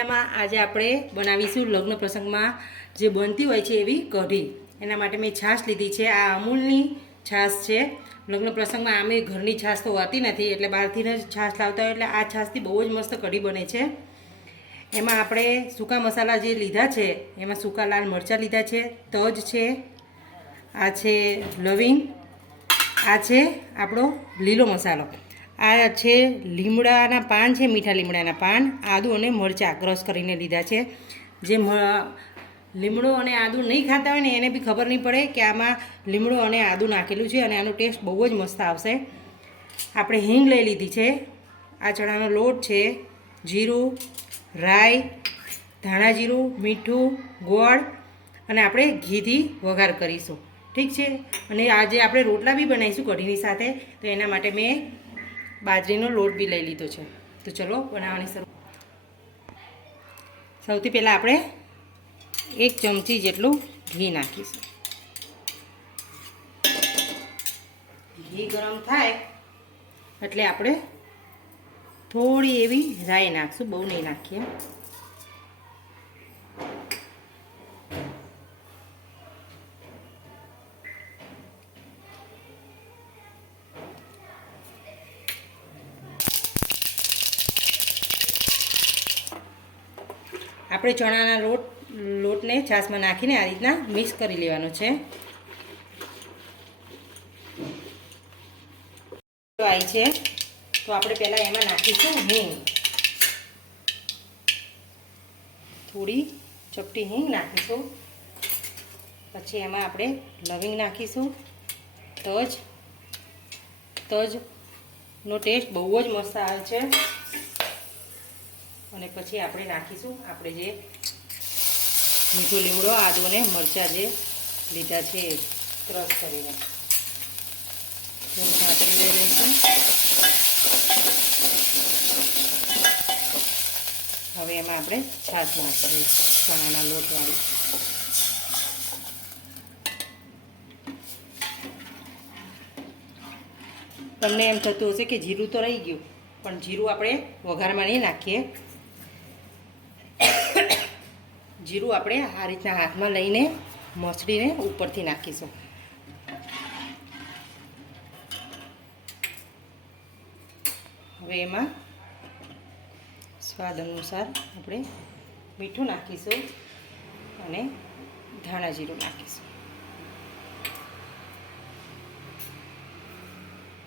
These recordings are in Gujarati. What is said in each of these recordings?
એમાં આજે આપણે બનાવીશું લગ્ન પ્રસંગમાં જે બનતી હોય છે એવી કઢી. એના માટે મેં છાશ લીધી છે. આ અમૂલની છાશ છે. લગ્ન પ્રસંગમાં આમે ઘરની છાશ તો હોતી નથી, એટલે બહારથી જ છાશ લાવતા હોય, એટલે આ છાશથી બહુ જ મસ્ત કઢી બને છે. એમાં આપણે સૂકા મસાલા જે લીધા છે, એમાં સૂકા લાલ મરચાં લીધા છે, તજ છે, આ છે લવિંગ, આ છે આપણો લીલો મસાલો. આ છે લીમડાના પાન છે, મીઠા લીમડાના પાન. આદુ અને મરચાં ક્રશ કરીને લીધા છે. જે લીમડો અને આદુ નહીં ખાતા હોય ને એને બી ખબર નહીં પડે કે આમાં લીમડો અને આદુ નાખેલું છે અને આનો ટેસ્ટ બહુ જ મસ્ત આવશે. આપણે હિંગ લઈ લીધી છે. આ ચણાનો લોટ છે. જીરું, રાઈ, ધાણા જીરું, મીઠું, ગોળ અને આપણે ઘીથી વઘાર કરીશું. ઠીક છે? અને આજે આપણે રોટલા બી બનાવીશું કઢીની સાથે. તો એના માટે મેં બાજરીનો લોટ બી લઈ લીધો છે. તો ચલો બનાવવાની શરૂ. સૌથી પહેલાં આપણે એક ચમચી જેટલું ઘી નાખીશું. ઘી ગરમ થાય એટલે આપણે થોડી એવી રાઈ નાખશું, બહુ નહીં નાખીએ. આપણે ચણાના લોટ, લોટને છાશમાં નાખીને આ રીતના મિક્સ કરી લેવાનો છે. આવી છે. તો આપણે પહેલાં એમાં નાખીશું હિંગ. થોડી ચપટી હિંગ નાખીશું. પછી એમાં આપણે લવિંગ નાખીશું. તજ. તજનો ટેસ્ટ બહુ જ મસ્ત આવે છે. અને પછી આપણે નાખીશું આપણે જે મીઠો લીમડો, આદુ અને મરચાં જે લીધા છે ક્રશ કરીને. સાંતળી લઈ રહીશું હવે એમાં આપણે છાશ નાખીએ ચણાના લોટવાળી. તમને એમ થતું હશે કે જીરું તો રહી ગયું, પણ જીરું આપણે વઘારમાં નહીં નાખીએ. જીરું આપણે આ રીતના હાથમાં લઈને મસળીને ઉપરથી નાખીશું. હવે એમાં સ્વાદ અનુસાર આપણે મીઠું નાખીશું અને ધાણા જીરું નાખીશું.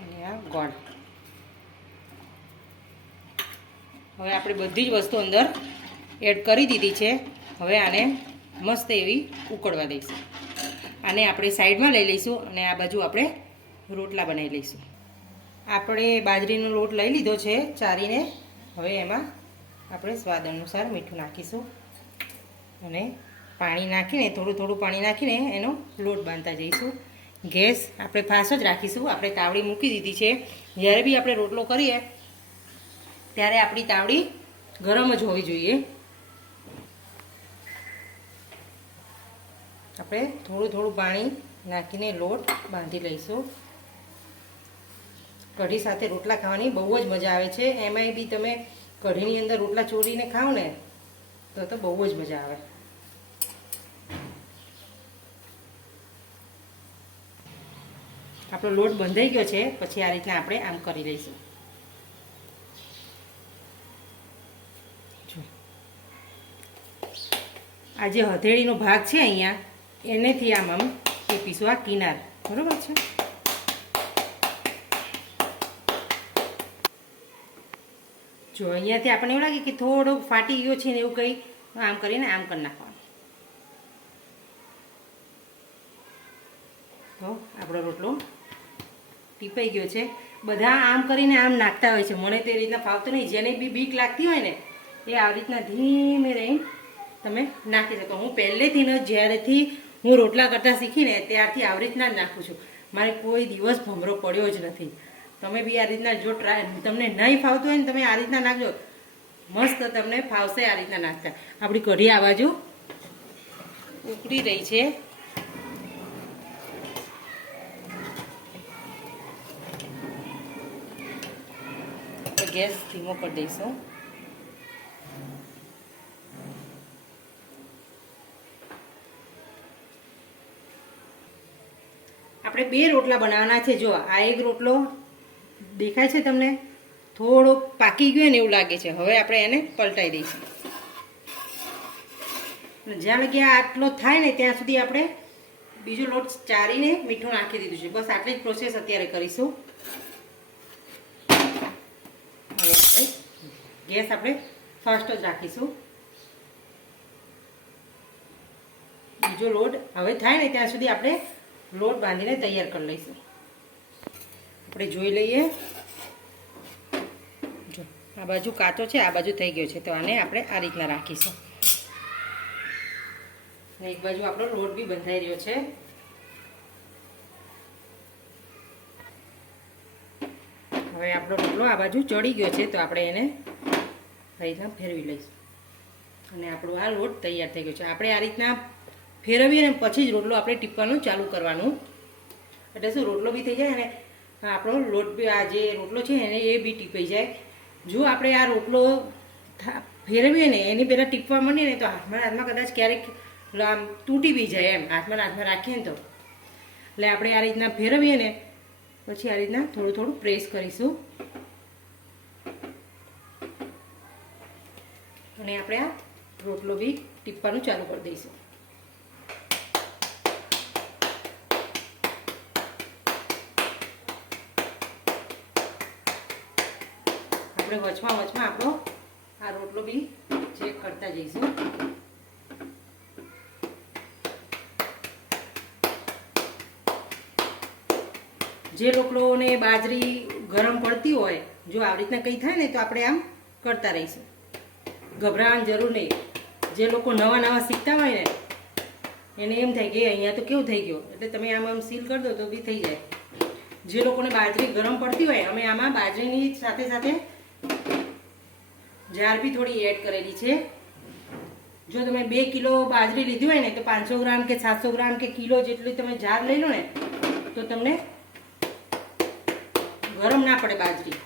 અને આ ગોળ. હવે આપણે બધી જ વસ્તુ અંદર એડ કરી દીધી છે. હવે આને મસ્ત એવી ઉકળવા દઈશું. આને આપણે સાઈડમાં લઈ લઈશું અને આ બાજુ આપણે રોટલા બનાવી લઈશું. આપણે બાજરીનો લોટ લઈ લીધો છે, ચારીને. હવે એમાં આપણે સ્વાદ અનુસાર મીઠું નાખીશું. અને પાણી નાખીને, થોડું થોડું પાણી નાખીને એનો લોટ બાંધતા જઈશું. ગેસ આપણે ફાસ જ રાખીશું. આપણે તાવડી મૂકી દીધી છે. જ્યારે બી આપણે રોટલો કરીએ, ત્યારે આપણી તાવડી ગરમ જ હોવી જોઈએ. આપણે થોડું થોડું પાણી નાખીને લોટ બાંધી લઈશું. કઢી સાથે રોટલા ખાવાની બહુ જ મજા આવે છે. એમાંય બી તમે કઢીની અંદર રોટલા ચોરીને ખાઓ ને, તો તો બહુ જ મજા આવે. આપણો લોટ બંધાઈ ગયો છે, પછી આ રીતના આપણે આમ કરી લઈશું. આ જે હથેળીનો ભાગ છે અહીંયા એનેથી આમ આમ ચીપીશું આ કિનાર. બરોબર છે? જો, અહીંયાથી આપણને એવું લાગે કે થોડોક ફાટી ગયો છે ને એવું કંઈ, આમ કરીને આમ કરી નાખવાનું. તો આપણો રોટલો ટીપાઈ ગયો છે. બધા આમ કરીને આમ નાખતા હોય છે. મને તે રીતના ફાવતું નહીં. જેને બી બીક લાગતી હોય ને, એ આવી રીતના ધીમે રહીને તમે નાખી શકો. હું પહેલેથી ન, જ્યારેથી હું રોટલા કરતા શીખીને ત્યારથી આવી રીતના જ નાખું છું. મારે કોઈ દિવસ ભમરો પડ્યો જ નથી. તમે બી આ રીતના જો ટ્રાય તમને નહીં ફાવતું હોય ને તમે આ રીતના નાખજો. મસ્ત તમને ફાવશે આ રીતના નાખતા. આપણી કઢી આ બાજુ ઉકળી રહી છે. ગેસ ધીમો કરી દઈશું આપણે બે રોટલા બનાવવાના છે. જો આ એક રોટલો દેખાય છે તમને? થોડો પાકી ગયો ને એવું લાગે છે. હવે આપણે એને પલટાઈ દઈશું. જ્યાં લગી આટલો થાય ને ત્યાં સુધી આપણે બીજો લોટ ચારીને મીઠું નાખી દીધું છે. બસ આટલી જ પ્રોસેસ અત્યારે કરીશું. હવે આપણે ગેસ આપણે ફાસ્ટ જ રાખીશું. બીજો લોટ હવે થાય ને ત્યાં સુધી આપણે લોટ બાંધીને તૈયાર કરી લઈશું. આપણે જોઈ લઈએ. જો, આ બાજુ કાચો છે, આ બાજુ થઈ ગયો છે, તો આને આપણે આ રીતના રાખીશું. અને એક બાજુ આપણો લોટ બી બંધાઈ રહ્યો છે. હવે આપણો રોટલો આ બાજુ ચડી ગયો છે, તો આપણે એને આ રીતના ફેરવી લઈશું. અને આપણો આ લોટ તૈયાર થઈ ગયો છે. આપણે આ રીતના ફેરવીએ અને પછી જ રોટલો આપણે ટીપવાનું ચાલુ કરવાનું. એટલે શું, રોટલો બી થઈ જાય અને આપણો લોટ આ જે રોટલો છે એને એ બી ટીપાઈ જાય. જો આપણે આ રોટલો ફેરવીએ ને, એની પહેલાં ટીપવા મળીએ ને, તો હાથમાં હાથમાં કદાચ ક્યારેક આમ તૂટી બી જાય એમ, હાથમાં હાથમાં રાખીએ ને તો. એટલે આપણે આ રીતના ફેરવીએ ને, પછી આ રીતના થોડું થોડું પ્રેસ કરીશું. અને આપણે આ રોટલો બી ટીપવાનું ચાલુ કરી દઈશું. આપણે વચમાં વચમાં આપણો આ રોટલો બી ચેક કરતા જઈશું. જે લોકોને બાજરી ગરમ પડતી હોય, જો આવી રીતના કંઈ થાય ને તો આપણે આમ કરતા રહીશું. ગભરાવાની જરૂર નહીં. જે લોકો નવા નવા શીખતા હોય ને, એને એમ થાય કે અહીંયા તો કેવું થઈ ગયું? એટલે તમે આમ આમ સીલ કરી દો તો બી થઈ જાય. જે લોકોને બાજરી ગરમ પડતી હોય, અમે આમાં બાજરીની સાથે સાથે જાર બી થોડી એડ કરેલી છે. જો તમે બે કિલો બાજરી લીધી હોય ને, તો પાંચસો ગ્રામ કે સાતસો ગ્રામ કે કિલો જેટલી તમે જાર લઈ લો ને, તો તમને ગરમ ના પડે બાજરી.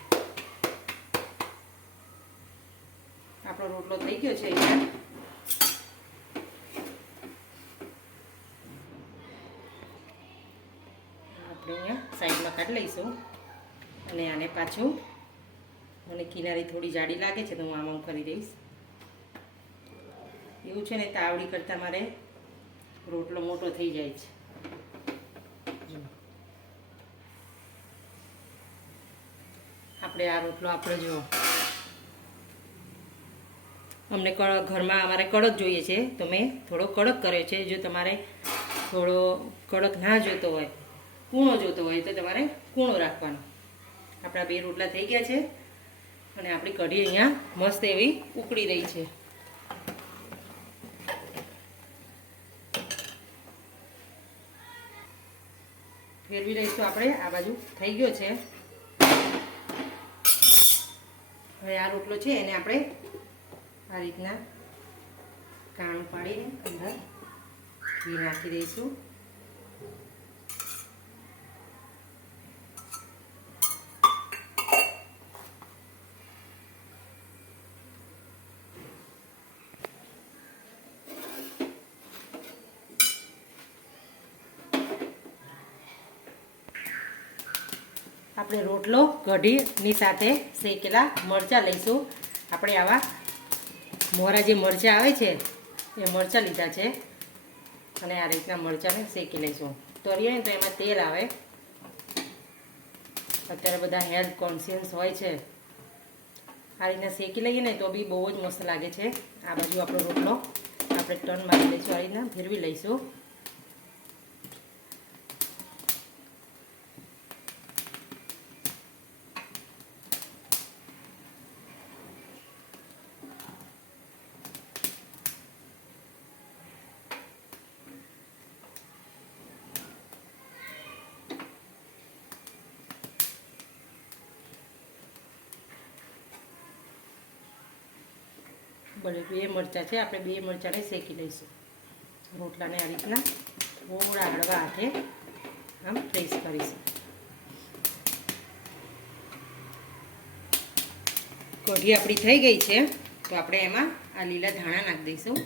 આપણો રોટલો થઈ ગયો છે આપણે અહીંયા સાઈડમાં કાઢી લઈશું. અને આને પાછું મને કિનારી થોડી જાડી લાગે છે તો હું આમ આમ કરી દઈશ. એવું છે ને તાવડી કરતાં મારે રોટલો મોટો થઈ જાય છે. આપણે આ રોટલો આપણે જો. અમને કડક ઘરમાં અમારે કડક જોઈએ છે. તો મેં થોડો કડક કર્યો છે. જો તમારે થોડો કડક ના જોતો હોય, કૂણો જોતો હોય તો તમારે કૂણો રાખવાનો. આપણા બે રોટલા થઈ ગયા છે. અને આપણી કઢી અહીંયા મસ્ત એવી ઉકળી રહી છે. ફેરવી લઈશું આપણે, આ બાજુ થઈ ગયો છે. હવે આ રોટલો છે એને આપણે આ રીતના કાણું પાડીને અંદર ઘી નાખી દઈશું. આપણે રોટલો, કઢીની સાથે શેકેલા મરચાં લઈશું. આપણે આવા મોરા જે મરચાં આવે છે, એ મરચાં લીધા છે. અને આ રીતના મરચાંને શેકી લઈશું. તરીએ ને તો એમાં તેલ આવે. અત્યારે બધા હેલ્થ કોન્શિયન્સ હોય છે. આ રીતના શેકી લઈએ ને તો બી બહુ જ મસ્ત લાગે છે. આ બાજુ આપણો રોટલો આપણે ટર્ન મારી લઈશું, આ રીતના ફેરવી લઈશું. ભલે બે મરચાં છે, આપણે બે મરચાંને શેકી લઈશું. રોટલાને આ રીતના થોડા હળવા હાથે આમ પ્રેસ કરીશું. કઢી આપણી થઈ ગઈ છે, તો આપણે એમાં આ લીલા ધાણા નાખી દઈશું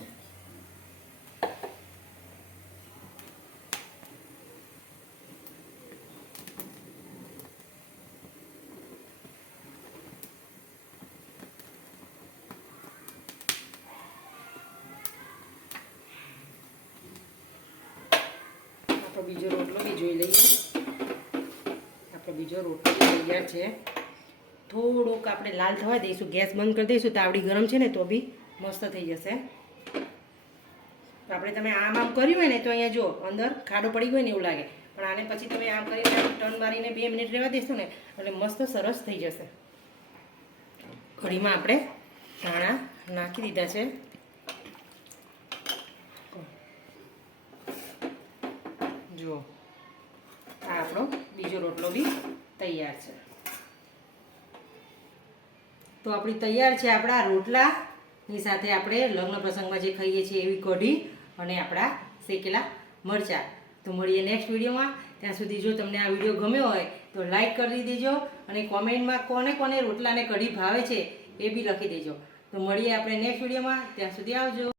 આપણો બીજો રોટલો બી જોઈ લઈએ. આપણો બીજો રોટલો તૈયાર છે. થોડુંક આપણે લાલ થવા દઈશું, ગેસ બંધ કરી દઈશું, તાવડી ગરમ છે ને તો બી મસ્ત થઈ જશે. આપણે તમે આમ આમ કર્યું હોય ને તો અહીંયા જો અંદર ખાડો પડી ગયો ને એવું લાગે. પણ આને પછી તમે આમ કરીને ટર્ન મારીને બે મિનિટ રહેવા દેશો ને એટલે મસ્ત સરસ થઈ જશે. કઢીમાં આપણે ધાણા નાખી દીધા છે. જુઓ. આ આપણો બીજો રોટલો બી તૈયાર છે. તો આપણી તૈયાર છે આપણા રોટલાની સાથે આપણે લગ્ન પ્રસંગમાં જે ખાઈએ છીએ એવી કઢી અને આપણા શેકેલા મરચાં. તો મળીએ નેક્સ્ટ વિડીયોમાં. ત્યાં સુધી જો તમને આ વીડિયો ગમ્યો હોય તો લાઈક કરી દેજો અને કોમેન્ટમાં કોને કોને રોટલાને કઢી ભાવે છે એ બી લખી દેજો. તો મળીએ આપણે નેક્સ્ટ વિડીયોમાં. ત્યાં સુધી આવજો.